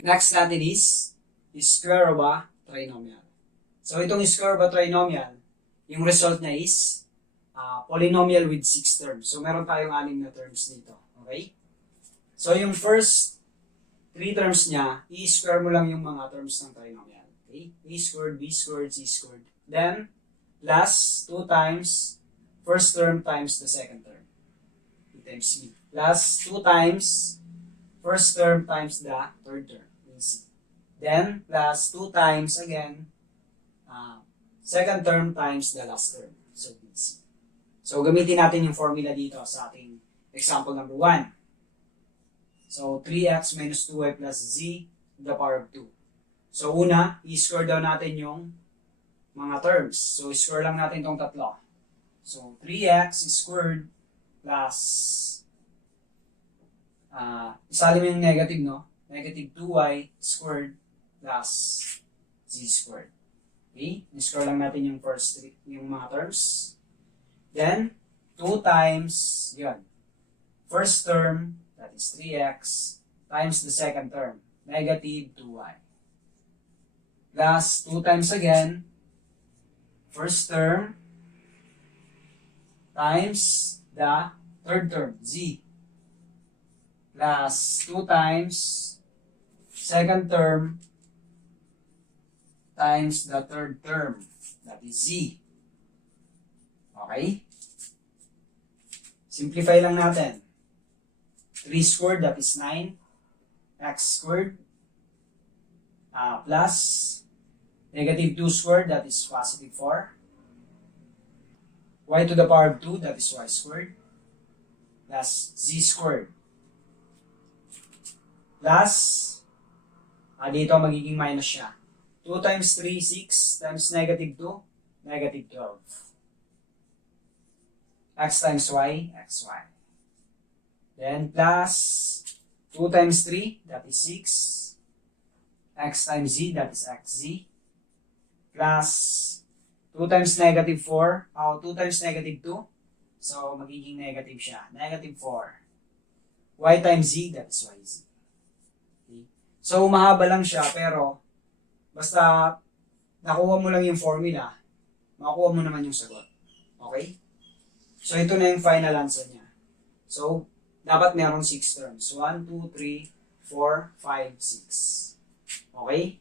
Next natin is square of a trinomial. So itong square of a trinomial, yung result niya is polynomial with 6 terms. So meron tayong 6 na terms dito. Okay? So yung first 3 terms niya, i-square mo lang yung mga terms ng trinomial. Okay? A squared, B squared, C squared. Then, plus 2 times first term times the second term. A times B. Plus 2 times first term times the third term. C. Then, plus 2 times again, second term times the last term. So, BC. So, gamitin natin yung formula dito sa ating example number 1. So, 3x minus 2y plus z to the power of 2. So, una, i-square daw natin yung mga terms. So, square lang natin itong tatlo. So, 3x squared plus, isali mo yung negative, no? Negative 2y squared plus z squared. Okay? I-square lang natin yung first three, yung mga terms. Then, 2 times, yun. First term, that is 3x, times the second term, negative 2y. Plus, 2 times again, first term, times the third term, z. Plus, 2 times second term, times the third term, that is z. Okay? Simplify lang natin. 3 squared, that is 9. X squared. Plus, negative 2 squared, that is positive 4. Y to the power of 2, that is y squared. Plus, z squared. Plus, dito magiging minus siya. 2 times 3, 6, times negative 2, negative 12. X times y, xy. Then plus 2 times 3, that is 6. X times z, that is xz. Plus 2 times negative 4, 2 times negative 2. So, magiging negative siya. Negative 4. Y times z, that is yz. Okay. So, mahaba lang siya, pero basta nakuha mo lang yung formula, makuha mo naman yung sagot. Okay? So, ito na yung final answer niya. So, dapat meron 6 terms. 1, 2, 3, 4, 5, 6. Okay?